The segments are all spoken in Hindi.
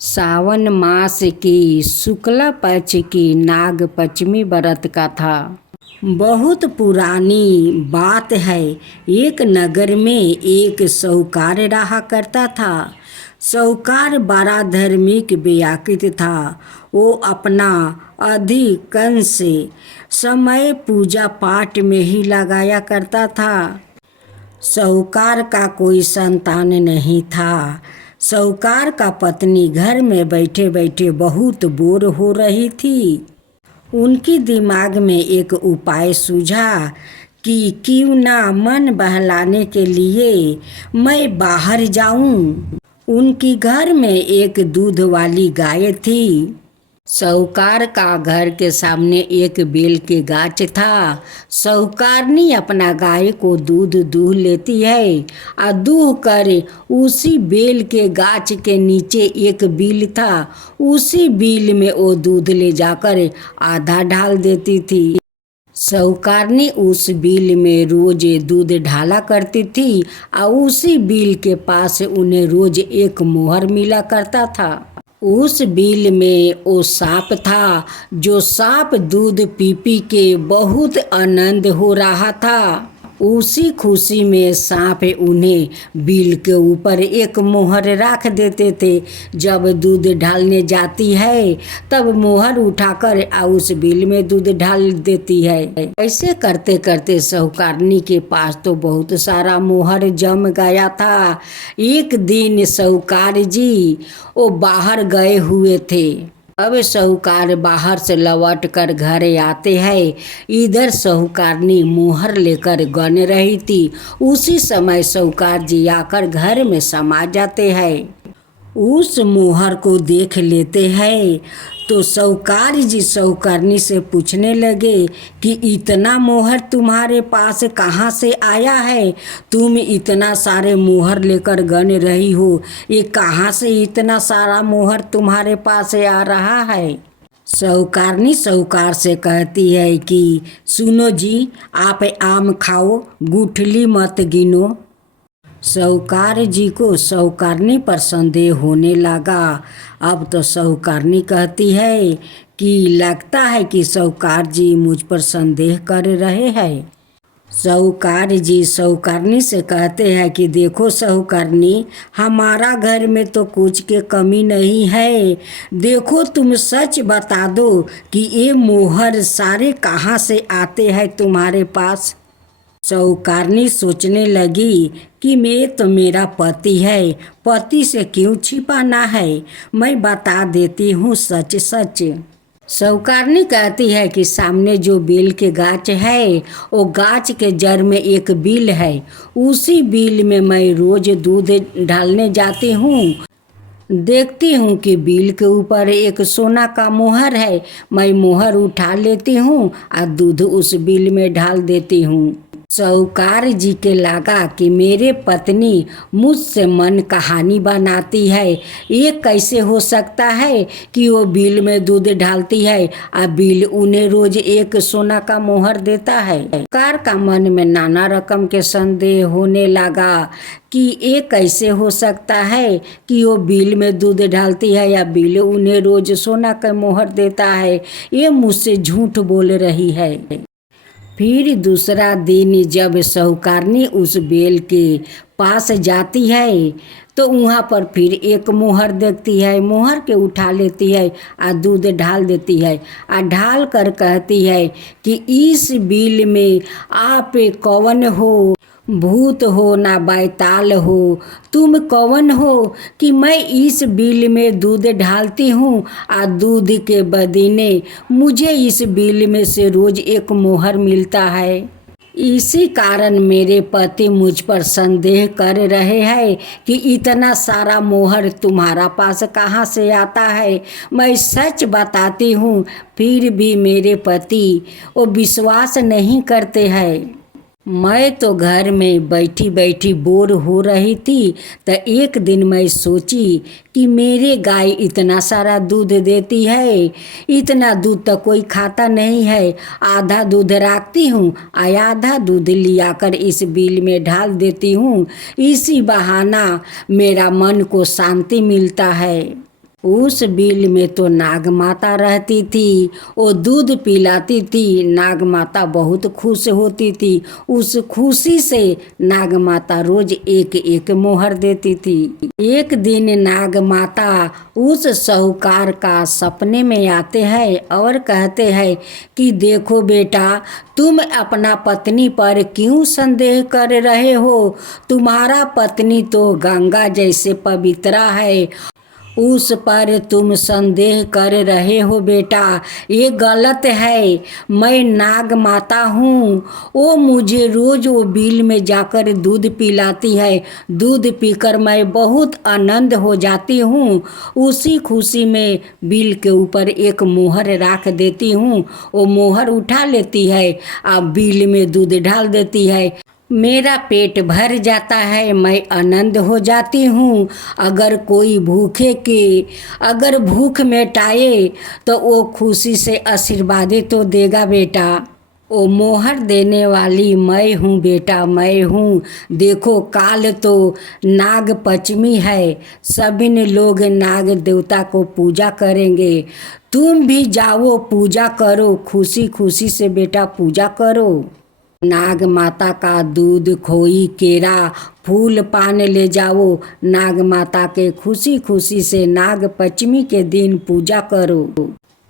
सावन मास की शुक्ल पक्ष की नाग पंचमी व्रत का था। बहुत पुरानी बात है। एक नगर में एक साहूकार रहा करता था। साहूकार बड़ा धार्मिक व्याकुल था। वो अपना अधिकांश समय पूजा पाठ में ही लगाया करता था। साहूकार का कोई संतान नहीं था। साहूकार का पत्नी घर में बैठे बैठे बहुत बोर हो रही थी। उनकी दिमाग में एक उपाय सूझा कि क्यों ना मन बहलाने के लिए मैं बाहर जाऊं। उनकी घर में एक दूध वाली गाय थी। साहूकार का घर के सामने एक बेल के गाछ था। साहूकारनी अपना गाय को दूध दूह लेती है और दूह कर उसी बेल के गाछ के नीचे एक बिल था। उसी बिल में वो दूध ले जाकर आधा डाल देती थी। साहूकारनी उस बिल में रोज दूध ढाला करती थी और उसी बिल के पास उन्हें रोज एक मोहर मिला करता था। उस बिल में वो सांप था। जो सांप दूध पी पी के बहुत आनंद हो रहा था। उसी खुशी में सांप उन्हें बिल के ऊपर एक मोहर रख देते थे। जब दूध ढालने जाती है तब मोहर उठाकर उस बिल में दूध ढाल देती है। ऐसे करते करते साहूकारनी के पास तो बहुत सारा मोहर जम गया था। एक दिन साहूकार जी वो बाहर गए हुए थे। अब साहूकार बाहर से लौट कर घर आते हैं। इधर साहूकारनी मोहर लेकर गन रही थी। उसी समय साहूकार जी आकर घर में समा जाते हैं। उस मोहर को देख लेते हैं तो साहूकार जी साहूकारनी से पूछने लगे कि इतना मोहर तुम्हारे पास कहाँ से आया है? तुम इतना सारे मोहर लेकर गन रही हो, ये कहाँ से इतना सारा मोहर तुम्हारे पास आ रहा है? साहूकारनी साहूकार से कहती है कि सुनो जी, आप आम खाओ, गुठली मत गिनो। साहूकार जी को साहूकारनी पर संदेह होने लगा। अब तो साहूकारनी कहती है कि लगता है कि साहूकार जी मुझ पर संदेह कर रहे हैं। साहूकार जी साहूकारनी से कहते हैं कि देखो साहूकारनी, हमारा घर में तो कुछ के कमी नहीं है। देखो तुम सच बता दो कि ये मोहर सारे कहाँ से आते हैं तुम्हारे पास। साहूकारनी सोचने लगी कि मैं तो मेरा पति है, पति से क्यों छिपाना है, मैं बता देती हूँ सच सच। साहूकारनी कहती है कि सामने जो बेल के गाछ है वो गाछ के जड़ में एक बिल है। उसी बिल में मैं रोज दूध डालने जाती हूँ। देखती हूँ कि बिल के ऊपर एक सोना का मोहर है। मैं मोहर उठा लेती हूँ और दूध उस बिल में डाल देती हूँ। साहूकार जी के लगा कि मेरे पत्नी मुझसे मन कहानी बनाती है। ये कैसे हो सकता है कि वो बिल में दूध डालती है और बिल उन्हें रोज एक सोना का मोहर देता है। साहूकार का मन में नाना रकम के संदेह होने लगा कि ये कैसे हो सकता है कि वो बिल में दूध डालती है या बिल उन्हें रोज सोना का मोहर देता है। ये मुझसे झूठ बोल रही है। फिर दूसरा दिन जब साहूकारनी उस बेल के पास जाती है तो वहाँ पर फिर एक मोहर देखती है। मोहर के उठा लेती है और दूध ढाल देती है और ढाल कर कहती है कि इस बिल में आप कौन हो? भूत हो ना बैताल हो? तुम कौन हो कि मैं इस बिल में दूध ढालती हूँ और दूध के बदले मुझे इस बिल में से रोज एक मोहर मिलता है। इसी कारण मेरे पति मुझ पर संदेह कर रहे हैं कि इतना सारा मोहर तुम्हारा पास कहाँ से आता है। मैं सच बताती हूँ फिर भी मेरे पति वो विश्वास नहीं करते हैं। मैं तो घर में बैठी बैठी बोर हो रही थी तो एक दिन मैं सोची कि मेरे गाय इतना सारा दूध देती है, इतना दूध तो कोई खाता नहीं है। आधा दूध रखती हूँ और आधा दूध लिया कर इस बिल में ढाल देती हूँ। इसी बहाना मेरा मन को शांति मिलता है। उस बिल में तो नाग माता रहती थी। वो दूध पिलाती थी। नाग माता बहुत खुश होती थी। उस खुशी से नाग माता रोज एक एक मोहर देती थी। एक दिन नाग माता उस साहूकार का सपने में आते हैं और कहते हैं कि देखो बेटा, तुम अपना पत्नी पर क्यों संदेह कर रहे हो? तुम्हारा पत्नी तो गंगा जैसे पवित्रा है, उस पर तुम संदेह कर रहे हो बेटा, ये गलत है। मैं नाग माता हूँ। वो मुझे रोज वो बिल में जाकर दूध पिलाती है। दूध पीकर मैं बहुत आनंद हो जाती हूँ। उसी खुशी में बिल के ऊपर एक मोहर रख देती हूँ। वो मोहर उठा लेती है, अब बिल में दूध डाल देती है। मेरा पेट भर जाता है, मैं आनंद हो जाती हूँ। अगर कोई अगर भूख मिटाए तो वो खुशी से आशीर्वाद तो देगा बेटा। वो मोहर देने वाली मैं हूँ बेटा, मैं हूँ। देखो काल तो नाग पंचमी है, सभी लोग नाग देवता को पूजा करेंगे। तुम भी जाओ पूजा करो, खुशी खुशी से बेटा पूजा करो। नाग माता का दूध, खोई, केरा, फूल पान ले जाओ। नाग माता के खुशी खुशी से नाग पंचमी के दिन पूजा करो।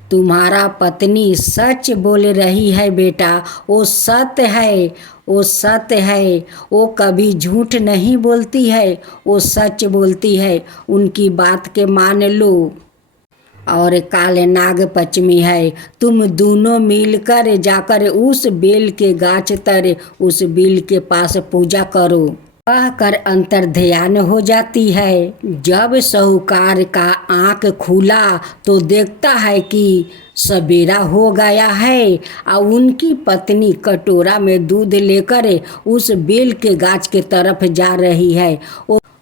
तुम्हारा पत्नी सच बोल रही है बेटा, वो सत्य है, वो सत्य है। वो कभी झूठ नहीं बोलती है, वो सच बोलती है। उनकी बात के मान लो। और काले नाग पंचमी है, तुम दोनों मिलकर जाकर उस बेल के गाछ तर उस बेल के पास पूजा करो। कहकर अंतर ध्यान हो जाती है। जब साहूकार का आँख खुला तो देखता है कि सवेरा हो गया है और उनकी पत्नी कटोरा में दूध लेकर उस बेल के गाछ के तरफ जा रही है।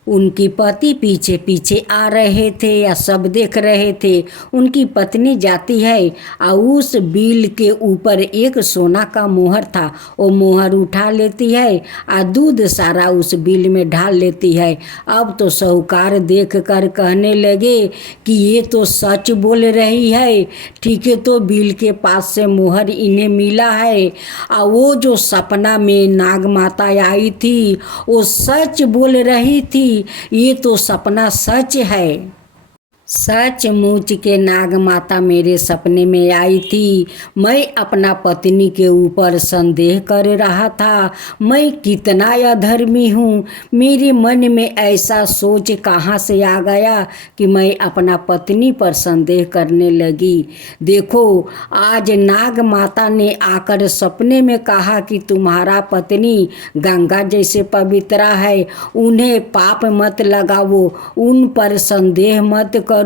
उनकी पति पीछे पीछे आ रहे थे या सब देख रहे थे। उनकी पत्नी जाती है और उस बिल के ऊपर एक सोना का मोहर था, वो मोहर उठा लेती है और दूध सारा उस बिल में ढाल लेती है। अब तो साहूकार देख कर कहने लगे कि ये तो सच बोल रही है, ठीक है। तो बिल के पास से मोहर इन्हें मिला है और वो जो सपना में नाग माता आई थी वो सच बोल रही थी। ये तो सपना सच है। सचमुच के नाग माता मेरे सपने में आई थी। मैं अपना पत्नी के ऊपर संदेह कर रहा था। मैं कितना अधर्मी हूँ। मेरे मन में ऐसा सोच कहाँ से आ गया कि मैं अपना पत्नी पर संदेह करने लगी। देखो आज नाग माता ने आकर सपने में कहा कि तुम्हारा पत्नी गंगा जैसे पवित्रा है, उन्हें पाप मत लगाओ, उन पर संदेह मत करो।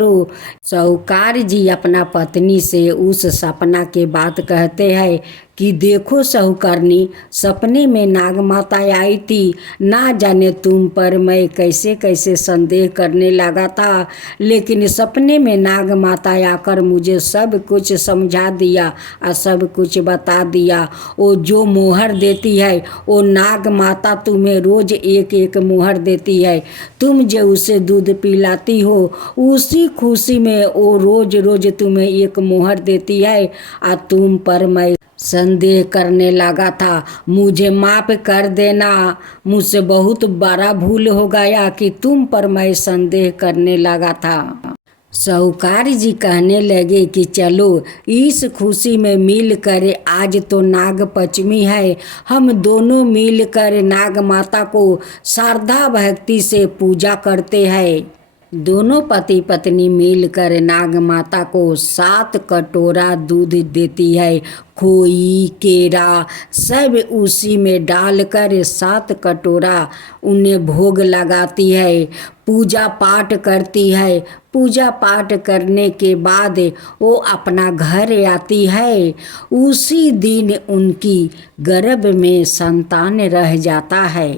साहूकार जी अपना पत्नी से उस सपना के बात कहते हैं कि देखो साहूकारनी, सपने में नाग माता आई थी। ना जाने तुम पर मैं कैसे कैसे संदेह करने लगा था, लेकिन सपने में नाग माता आकर मुझे सब कुछ समझा दिया और सब कुछ बता दिया। वो जो मोहर देती है वो नाग माता तुम्हें रोज एक एक मोहर देती है। तुम जो उसे दूध पिलाती हो उसी खुशी में वो रोज रोज तुम्हें एक मोहर देती है और तुम पर मैं संदेह करने लगा था। मुझे माफ़ कर देना, मुझसे बहुत बड़ा भूल हो गया कि तुम पर मैं संदेह करने लगा था। साहूकार जी कहने लगे कि चलो इस खुशी में मिलकर, आज तो नाग पंचमी है, हम दोनों मिलकर नाग माता को श्रद्धा भक्ति से पूजा करते हैं। दोनों पति पत्नी मिलकर नाग माता को 7 कटोरा दूध देती है। खोई, केरा सब उसी में डालकर 7 कटोरा उन्हें भोग लगाती है। पूजा पाठ करती है। पूजा पाठ करने के बाद वो अपना घर आती है। उसी दिन उनकी गर्भ में संतान रह जाता है।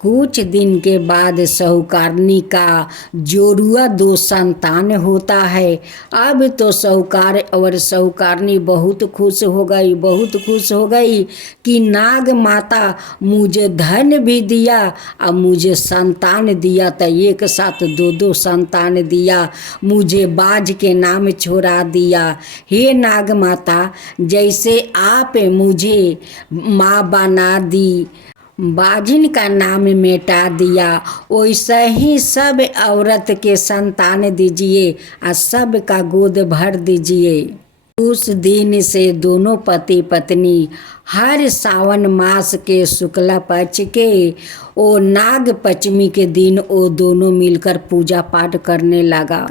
कुछ दिन के बाद साहूकारनी का जोरुआ 2 संतान होता है। अब तो साहूकार और साहूकारनी बहुत खुश हो गई कि नाग माता मुझे धन भी दिया और मुझे संतान दिया, तो एक साथ 2 संतान दिया, मुझे बाज के नाम छोड़ा दिया। हे नाग माता, जैसे आप मुझे माँ बना दी, बाजिन का नाम मिटा दिया, वैसे ही सब औरत के संतान दीजिए और सब का गोद भर दीजिए। उस दिन से दोनों पति पत्नी हर सावन मास के शुक्ला पक्ष के ओ नाग पंचमी के दिन वो दोनों मिलकर पूजा पाठ करने लगा।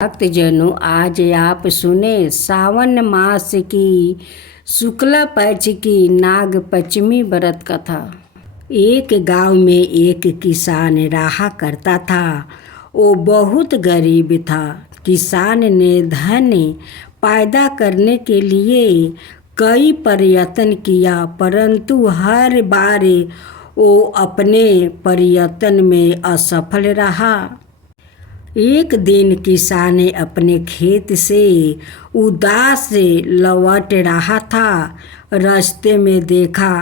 भक्तजनों, आज आप सुने सावन मास की शुक्ला पक्ष की नाग पंचमी व्रत कथा। एक गांव में एक किसान रहा करता था। वो बहुत गरीब था। किसान ने धन पैदा करने के लिए कई प्रयत्न किया, परंतु हर बार वो अपने प्रयत्न में असफल रहा। एक दिन किसान अपने खेत से उदास लौट रहा था। रास्ते में देखा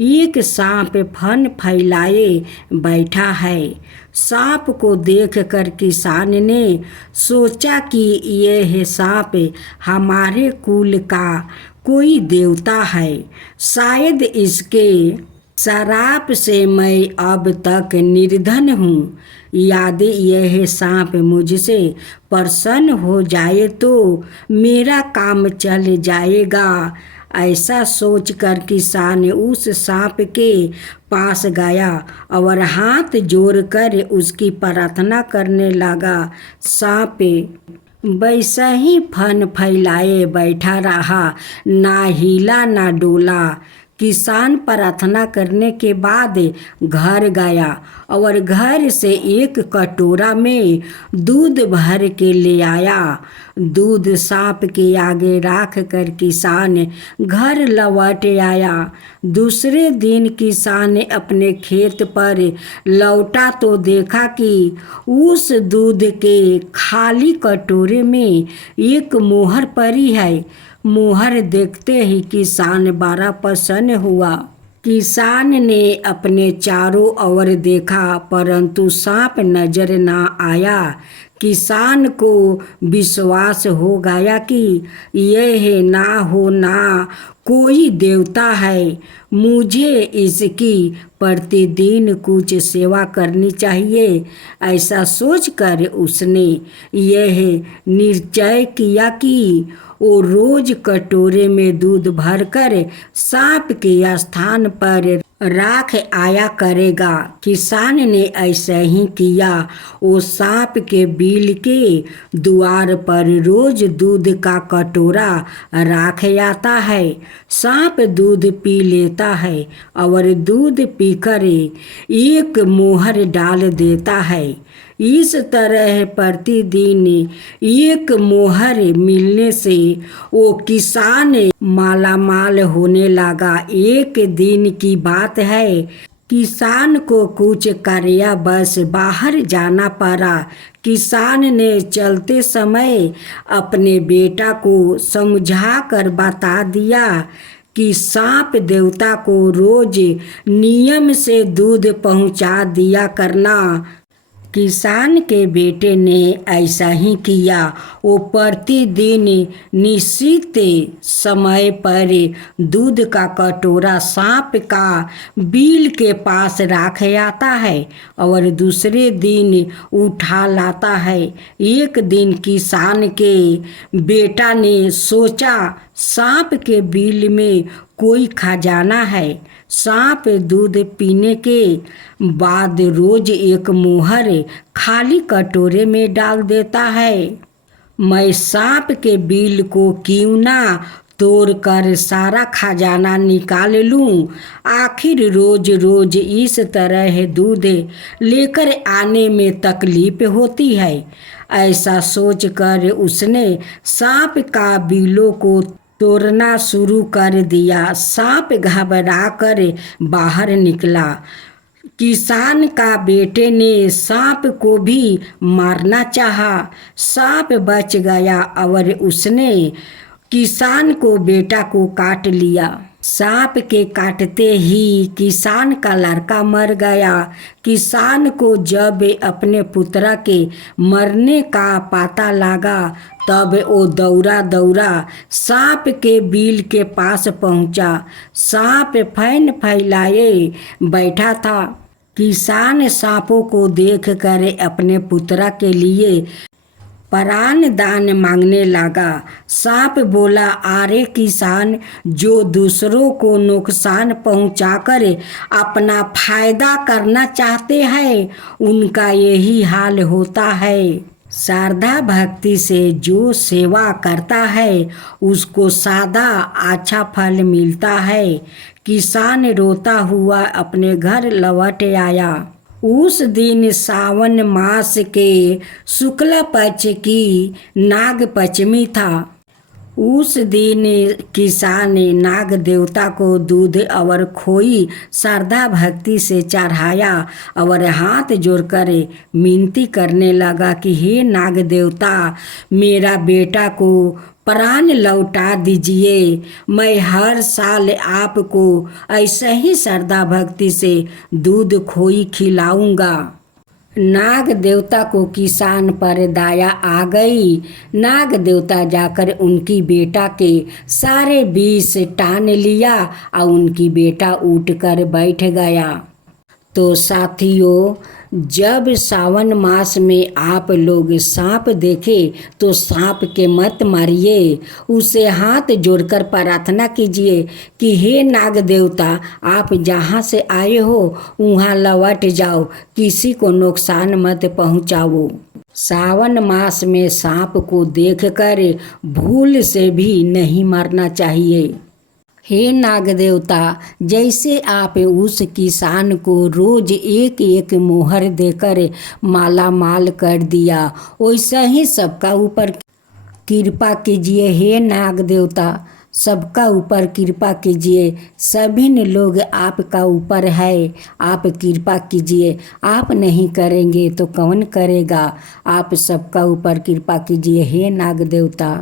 एक सांप फन फैलाए बैठा है। सांप को देखकर किसान ने सोचा कि यह सांप हमारे कुल का कोई देवता है, शायद इसके श्राप से मैं अब तक निर्धन हूँ। यदि यह सांप मुझसे प्रसन्न हो जाए तो मेरा काम चल जाएगा। ऐसा सोचकर किसान उस सांप के पास गया और हाथ जोड़कर उसकी प्रार्थना करने लगा। सांप वैसा ही फन फैलाए बैठा रहा, ना हिला ना डोला। किसान प्रार्थना करने के बाद घर गया और घर से एक कटोरा में दूध भर के ले आया। दूध सांप के आगे रख कर किसान घर लौट आया। दूसरे दिन किसान अपने खेत पर लौटा तो देखा कि उस दूध के खाली कटोरे में एक मोहर पड़ी है। मोहर देखते ही किसान बड़ा प्रसन्न हुआ। किसान ने अपने चारों ओर देखा, परंतु सांप नजर ना आया। किसान को विश्वास हो गया कि यह ना कोई देवता है, मुझे इसकी प्रतिदिन कुछ सेवा करनी चाहिए। ऐसा सोचकर उसने यह निश्चय किया कि वो रोज कटोरे में दूध भरकर सांप के स्थान पर राख आया करेगा। किसान ने ऐसा ही किया। वो सांप के बिल के द्वार पर रोज दूध का कटोरा राख आता है। सांप दूध पी लेता है और दूध पीकर एक मोहर डाल देता है। इस तरह प्रतिदिन एक मोहर मिलने से वो किसान मालामाल होने लगा। एक दिन की बात है, किसान को कुछ कार्यवश बाहर जाना पड़ा। किसान ने चलते समय अपने बेटा को समझा कर बता दिया कि सांप देवता को रोज नियम से दूध पहुंचा दिया करना। किसान के बेटे ने ऐसा ही किया। वो प्रतिदिन निश्चित समय पर दूध का कटोरा सांप का बिल के पास रख आता है और दूसरे दिन उठा लाता है। एक दिन किसान के बेटा ने सोचा सांप के बिल में कोई खजाना है। सांप दूध पीने के बाद रोज एक मोहर खाली कटोरे में डाल देता है। मैं सांप के बिल को क्यों ना तोड़कर सारा खजाना निकाल लूं। आखिर रोज रोज इस तरह दूध लेकर आने में तकलीफ होती है। ऐसा सोचकर उसने सांप का बिलों को तोड़ना शुरू कर दिया। सांप घबरा कर बाहर निकला। किसान का बेटे ने सांप को भी मारना चाहा। सांप बच गया और उसने किसान को बेटा को काट लिया। सांप के काटते ही किसान का लड़का मर गया। किसान को जब अपने पुत्र के मरने का पता लगा तब वो दौड़ा दौड़ा सांप के बिल के पास पहुंचा। सांप फैन फैलाए बैठा था। किसान सांपों को देखकर अपने पुत्र के लिए प्राण दान मांगने लगा। सांप बोला, अरे किसान, जो दूसरों को नुकसान पहुंचाकर अपना फायदा करना चाहते हैं उनका यही हाल होता है। श्रद्धा भक्ति से जो सेवा करता है उसको सदा अच्छा फल मिलता है। किसान रोता हुआ अपने घर लौट आया। उस दिन सावन मास के शुक्ल पक्ष की नाग पंचमी था। उस दिन किसान ने नाग देवता को दूध और खोई श्रद्धा भक्ति से चढ़ाया और हाथ जोड़कर विनती करने लगा कि हे नाग देवता, मेरा बेटा को प्राण लौटा दीजिए। मैं हर साल आपको ऐसे ही श्रद्धा भक्ति से दूध खोई खिलाऊंगा। नाग देवता को किसान पर दया आ गई। नाग देवता जाकर उनकी बेटा के सारे विष टान लिया और उनकी बेटा उठकर बैठ गया। तो साथियों, जब सावन मास में आप लोग सांप देखे तो सांप के मत मारिए, उसे हाथ जोड़कर प्रार्थना कीजिए कि हे नाग देवता, आप जहाँ से आए हो वहाँ लौट जाओ, किसी को नुकसान मत पहुँचाओ। सावन मास में सांप को देखकर भूल से भी नहीं मरना चाहिए। हे नाग देवता, जैसे आप उस किसान को रोज एक एक मोहर देकर माला माल कर दिया, वैसा ही सबका ऊपर कृपा कीजिए। हे नाग देवता, सबका ऊपर कृपा कीजिए। सभी लोग आपका ऊपर है, आप कृपा कीजिए। आप नहीं करेंगे तो कौन करेगा। आप सबका ऊपर कृपा कीजिए हे नाग देवता।